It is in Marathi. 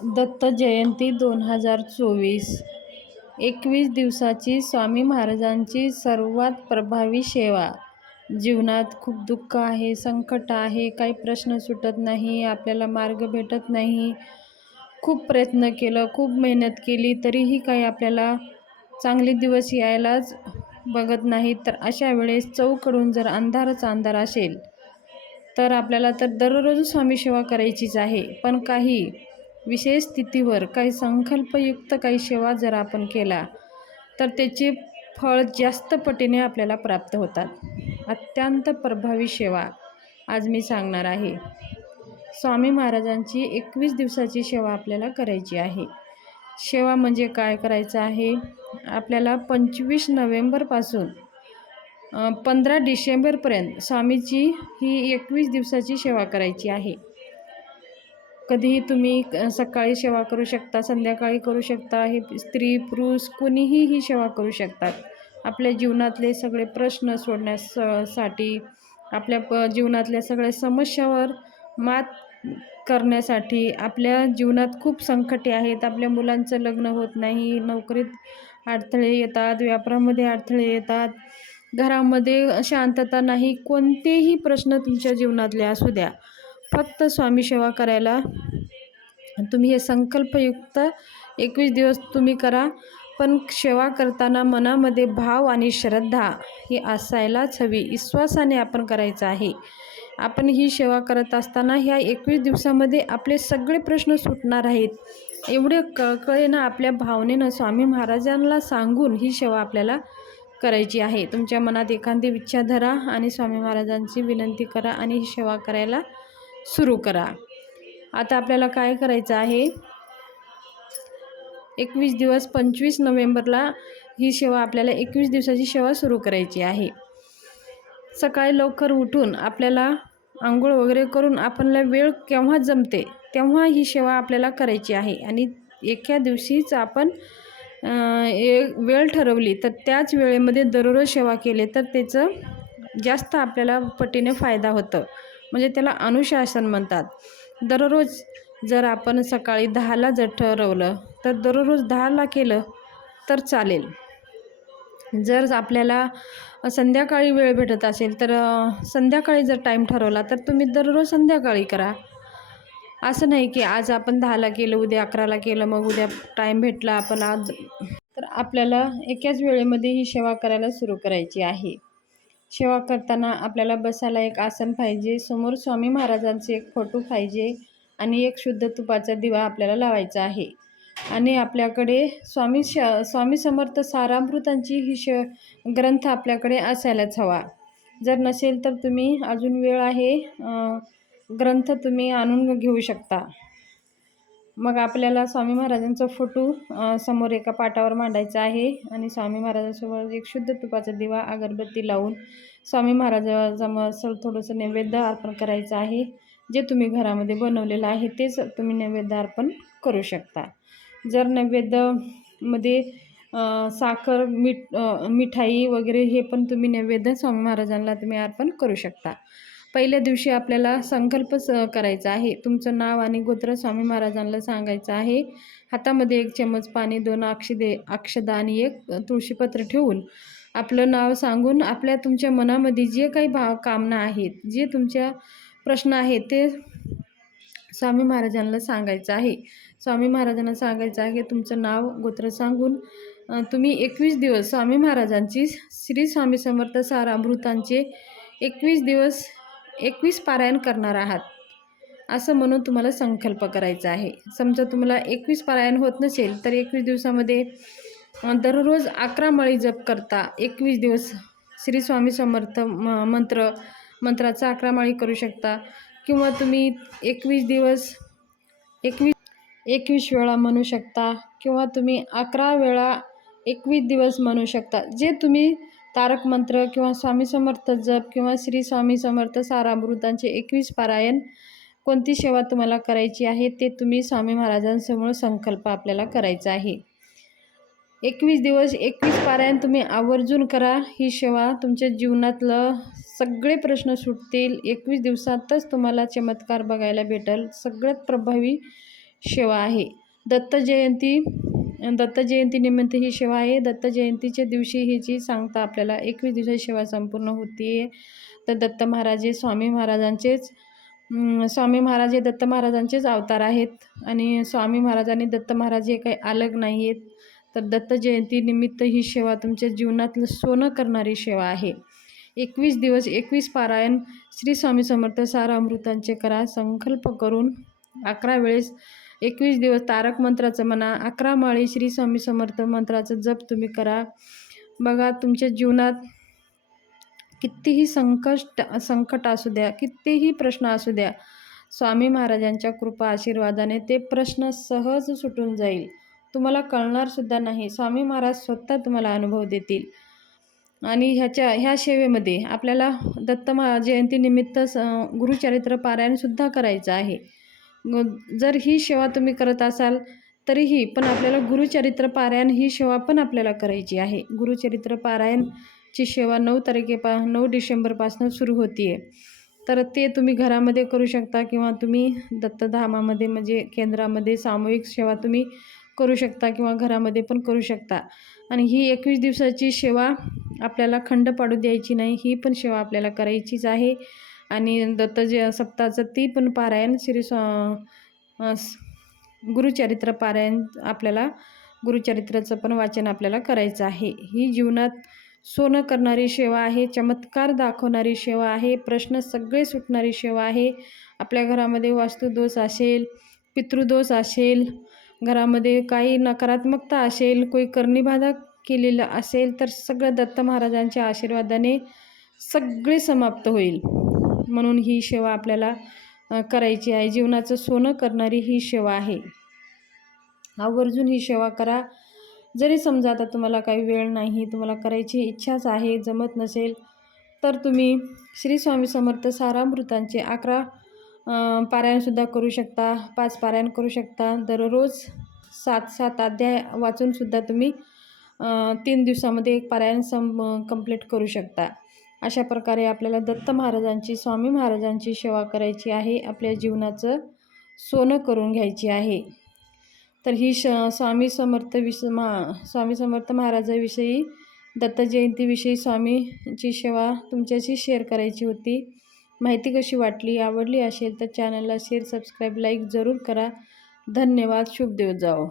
दत्त जयंती दोन हजार चोवीस. एकवीस दिवसाची स्वामी महाराजांची सर्वात प्रभावी सेवा. जीवनात खूप दुःख आहे संकट आहे काही प्रश्न सुटत नाही आपल्याला मार्ग भेटत नाही. खूप प्रयत्न केलं खूप मेहनत केली तरीही काही आपल्याला चांगले दिवस यायलाच बघत नाही तर अशा वेळेस चौकडून जर अंधारच अंधार असेल तर आपल्याला तर दररोज स्वामी सेवा करायचीच आहे. पण काही विशेष स्थितीवर काही संकल्पयुक्त काही सेवा जर आपण केला तर त्याचे फळ जास्त पटीने आपल्याला प्राप्त होतात. अत्यंत प्रभावी सेवा आज मी सांगणार आहे. स्वामी महाराजांची एकवीस दिवसाची सेवा आपल्याला करायची आहे. सेवा म्हणजे काय करायचं आहे? आपल्याला पंचवीस नोव्हेंबरपासून पंधरा डिसेंबरपर्यंत स्वामीची ही एकवीस दिवसाची सेवा करायची आहे. कधीही तुम्ही क- सकाळी सेवा करू शकता संध्याकाळी करू शकता हे स्त्री पुरुष कुणीही ही सेवा करू शकतात. आपल्या जीवनातले सगळे प्रश्न सोडण्यासाठी आपल्या प जीवनातल्या सगळ्या समस्यावर मात करण्यासाठी आपल्या जीवनात खूप संकटे आहेत. आपल्या मुलांचं लग्न होत नाही नोकरीत अडथळे येतात व्यापारामध्ये अडथळे येतात. घरामध्ये शांतता नाही कोणतेही प्रश्न तुमच्या जीवनातले असू द्या. फक्त स्वामी सेवा करायला. तुम्ही हे संकल्पयुक्त एकवीस दिवस तुम्ही करा पण सेवा करताना मनामध्ये भाव आणि श्रद्धा ही असायलाच हवी. विश्वासाने आपण करायचं आहे. आपण ही सेवा करत असताना ह्या एकवीस दिवसामध्ये आपले सगळे प्रश्न सुटणार आहेत. एवढे कळकळीनं आपल्या भावनेनं स्वामी महाराजांना सांगून ही सेवा आपल्याला करायची आहे. तुमच्या मनात एखादी इच्छा धरा आणि स्वामी महाराजांची विनंती करा आणि ही सेवा करायला सुरू करा. आता आपल्याला काय करायचं आहे? एकवीस दिवस पंचवीस नोव्हेंबरला ही सेवा आपल्याला एकवीस दिवसाची सेवा सुरू करायची आहे. सकाळी लवकर उठून आपल्याला आंघोळ वगैरे करून आपल्याला वेळ केव्हा जमते तेव्हा ही सेवा आपल्याला करायची आहे. आणि एका दिवशीच आपण एक वेळ ठरवली तर त्याच वेळेमध्ये दररोज सेवा केली तर त्याचं जास्त आपल्याला पटीने फायदा होतं. म्हणजे त्याला अनुशासन म्हणतात. दररोज जर आपण सकाळी दहाला जर ठरवलं तर दररोज दहाला केलं तर चालेल. जर आपल्याला संध्याकाळी वेळ भेटत असेल तर संध्याकाळी जर टाईम ठरवला तर तुम्ही दररोज संध्याकाळी करा. असं नाही की आज आपण दहाला केलं उद्या अकराला केलं मग उद्या टाईम भेटला आपण आज तर आपल्याला एकाच वेळेमध्ये ही सेवा करायला सुरू करायची आहे. सेवा करताना आपल्याला बसायला एक आसन पाहिजे. समोर स्वामी महाराजांचे एक फोटो पाहिजे आणि एक शुद्ध तुपाचा दिवा आपल्याला लावायचा आहे. आणि आपल्याकडे स्वामी श स्वामी समर्थ सारामृतांची ही श ग्रंथ आपल्याकडे असायलाच हवा. जर नसेल तर तुम्ही अजून वेळ आहे ग्रंथ तुम्ही आणून घेऊ शकता. मग आपल्याला स्वामी महाराजांचा फोटो समोर एका पाटावर मांडायचा आहे आणि स्वामी महाराजांसमोर एक शुद्ध तुपाचा दिवा अगरबत्ती लावून स्वामी महाराजांसमोर थोडंसं नैवेद्य अर्पण करायचं आहे. जे तुम्ही घरामध्ये बनवलेलं आहे तेच तुम्ही नैवेद्य अर्पण करू शकता. जर नैवेद्यमध्ये साखर मीठ मिठाई वगैरे हे पण तुम्ही नैवेद्य स्वामी महाराजांना तुम्ही अर्पण करू शकता. पहिल्या दिवशी आपल्याला संकल्प स करायचा आहे. तुमचं नाव आणि गोत्र स्वामी महाराजांना सांगायचं आहे. हातामध्ये एक चमच पाणी दोन अक्षदे अक्षदा आणि एक तुळशीपत्र ठेवून आपलं नाव सांगून आपल्या तुमच्या मनामध्ये जे काही भाव कामना आहेत जे तुमच्या प्रश्न आहेत ते स्वामी महाराजांना सांगायचं आहे. स्वामी महाराजांना सांगायचं आहे तुमचं नाव गोत्र सांगून तुम्ही एकवीस दिवस स्वामी महाराजांची श्री स्वामी समर्थ सारामृतांचे एकवीस दिवस एकवीस पारायण करणार आहात असं म्हणून तुम्हाला संकल्प करायचा आहे. समजा तुम्हाला एकवीस पारायण होत नसेल तर एकवीस दिवसामध्ये दररोज अकरा मळी जप करता एकवीस दिवस. श्री स्वामी समर्थ म मंत्र मंत्राचा अकरा माळी करू शकता. किंवा तुम्ही एकवीस दिवस एकवीस एकवीस वेळा म्हणू शकता. किंवा तुम्ही अकरा वेळा एकवीस दिवस म्हणू शकता. जे तुम्ही तारक मंत्र किंवा स्वामी समर्थ जप किंवा श्री स्वामी समर्थ सारामृतांचे एकवीस पारायण कोणती सेवा तुम्हाला करायची आहे ते तुम्ही स्वामी महाराजांसमोर संकल्प आपल्याला करायचा आहे. एकवीस दिवस एकवीस पारायण तुम्ही आवर्जून करा. ही सेवा तुमच्या जीवनातलं सगळे प्रश्न सुटतील. एकवीस दिवसातच तुम्हाला चमत्कार बघायला भेटेल. सगळ्यात प्रभावी सेवा आहे. दत्त जयंती दत्त जयंतीनिमित्त ही सेवा आहे. दत्त जयंतीच्या दिवशी ही जी सांगता आपल्याला एकवीस दिवसाची सेवा संपूर्ण होती तर दत्त महाराज हे स्वामी महाराजांचेच स्वामी महाराज हे दत्त महाराजांचेच अवतार आहेत. आणि स्वामी महाराज आणि दत्त महाराज हे काही अलग नाही आहेत तर दत्त जयंतीनिमित्त ही सेवा तुमच्या जीवनातलं सोनं करणारी सेवा आहे. एकवीस दिवस एकवीस पारायण श्री स्वामी समर्थ सारा अमृतांचे करा. संकल्प करून अकरा वेळेस एकवीस दिवस तारक मंत्राचं म्हणा अकरा माळी श्री स्वामी समर्थ मंत्राचं जप तुम्ही करा. बघा तुमच्या जीवनात कितीही संकट संकट असू द्या कितीही प्रश्न असू द्या स्वामी महाराजांच्या कृपा आशीर्वादाने ते प्रश्न सहज सुटून जाईल. तुम्हाला कळणारसुद्धा नाही. स्वामी महाराज स्वतः तुम्हाला अनुभव देतील. आणि ह्याच्या ह्या सेवेमध्ये आपल्याला दत्त महा जयंतीनिमित्त स गुरुचरित्र पारायणसुद्धा करायचं आहे. जर ही सेवा तुम्ही करत असाल तरीही पण आपल्याला गुरुचरित्र पारायण ही सेवा पण आपल्याला करायची आहे. गुरुचरित्र पारायणची सेवा नऊ तारखेपा नऊ डिसेंबरपासून सुरू होती आहे तर ते तुम्ही घरामध्ये करू शकता किंवा तुम्ही दत्तधामामध्ये म्हणजे केंद्रामध्ये सामूहिक सेवा तुम्ही करू शकता किंवा घरामध्ये पण करू शकता. आणि ही एकवीस दिवसाची सेवा आपल्याला खंड पाडू द्यायची नाही ही पण सेवा आपल्याला करायचीच आहे. आणि दत्त जे सप्ताहाचं ती पण पारायण श्री स्वा स- गुरुचरित्र पारायण आपल्याला गुरुचरित्राचं पण वाचन आपल्याला करायचं आहे. ही जीवनात सोनं करणारी सेवा आहे चमत्कार दाखवणारी सेवा आहे प्रश्न सगळे सुटणारी सेवा आहे. आपल्या घरामध्ये वास्तुदोष असेल पितृदोष असेल घरामध्ये काही नकारात्मकता असेल कोई करणीबाधा केलेलं असेल तर सगळं दत्त महाराजांच्या आशीर्वादाने सगळे समाप्त होईल. म्हणून ही सेवा आपल्याला करायची आहे. जीवनाचं सोनं करणारी ही सेवा आहे. आवर्जून ही सेवा करा. जरी समजा आता तुम्हाला काही वेळ नाही तुम्हाला करायची इच्छाच आहे जमत नसेल तर तुम्ही श्री स्वामी समर्थ सारामृतांचे अकरा पारायणसुद्धा करू शकता पाच पारायण करू शकता. दररोज सात सात अध्याय वाचूनसुद्धा तुम्ही तीन दिवसामध्ये एक पारायण सम कंप्लीट करू शकता. अशा प्रकारे आपल्याला दत्त महाराजांची स्वामी महाराजांची सेवा करायची आहे. आपल्या जीवनाचं सोनं करून घ्यायची आहे. तर ही श स्वामी समर्थ विष मा स्वामी समर्थ महाराजाविषयी दत्त जयंतीविषयी स्वामीची सेवा तुमच्याशी शेअर करायची होती. माहिती कशी वाटली आवडली असेल तर चॅनलला शेअर सबस्क्राईब लाईक जरूर करा. धन्यवाद. शुभ देव जाओ.